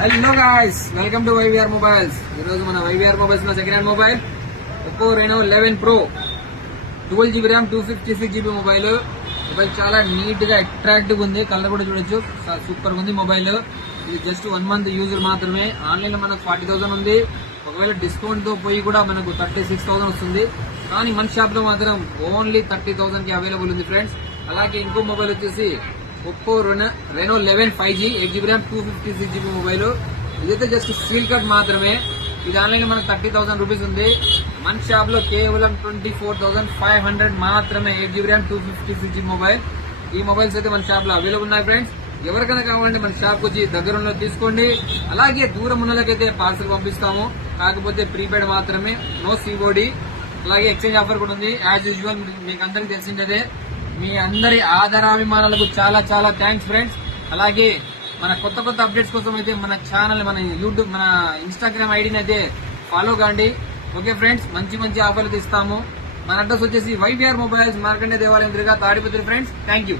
Hello guys welcome to YVR mobiles ఈ రోజు మన YVR మొబైల్స్లో second hand mobile Oppo Reno eleven pro twelve GB RAM two fifty six GB mobile mobile చాలా నీట్గా attractive ఉంది. Colour కూడా చూడొచ్చు. Super ఉంది మొబైల్ ఇది జస్ట్ వన్ మంత్ యూజర్ మాత్రమే. ఆన్లైన్లో మనకు ఫార్టీ థౌసండ్ ఉంది. ఒకవేళ డిస్కౌంట్తో పోయి కూడా మనకు థర్టీ సిక్స్ థౌసండ్ వస్తుంది. కానీ మన షాప్లో మాత్రం ఓన్లీ థర్టీ థౌసండ్కి అవైలబుల్ ఉంది ఫ్రెండ్స్ అలాగే ఇంకో మొబైల్ వచ్చేసి Oppo Reno Reno eleven five G eight GB RAM two fifty six GB mobile ఇదైతే జస్ట్ స్క్రీన్ కట్ మాత్రమే. ఇది ఆన్లైన్ మనకు థర్టీ థౌసండ్ రూపీస్ ఉంది. మన షాప్లో కేవలం twenty four thousand five hundred మాత్రమే eight GB RAM two fifty six GB mobile ఈ మొబైల్స్ అయితే మన షాప్లో అవైలబుల్ ఉన్నాయి ఫ్రెండ్స్ ఎవరికైనా కావాలంటే మన షాప్ వచ్చి దగ్గరలో తీసుకోండి. అలాగే దూరం ఉన్నలకైతే పార్సల్ పంపిస్తాము. కాకపోతే ప్రీపెయిడ్ మాత్రమే నో సిఓడి అలాగే ఎక్స్చేంజ్ ఆఫర్ కూడా ఉంది. యాజ్ యూజువల్ మీకు అందరికి తెలిసిందే మీ అందరి ఆదరాభిమానాలకు చాలా చాలా థ్యాంక్స్ ఫ్రెండ్స్ అలాగే మన కొత్త కొత్త అప్డేట్స్ కోసం అయితే మన ఛానల్ మన యూట్యూబ్ మన ఇన్స్టాగ్రామ్ ఐడిని అయితే ఫాలో కాండి. ఓకే ఫ్రెండ్స్ మంచి మంచి ఆఫర్లు ఇస్తాము మన అడ్రస్ వచ్చేసి వైవిఆర్ మొబైల్స్ మార్కండే దేవాలయం ఎదురుగా తాడిపత్రి ఫ్రెండ్స్ థ్యాంక్ యూ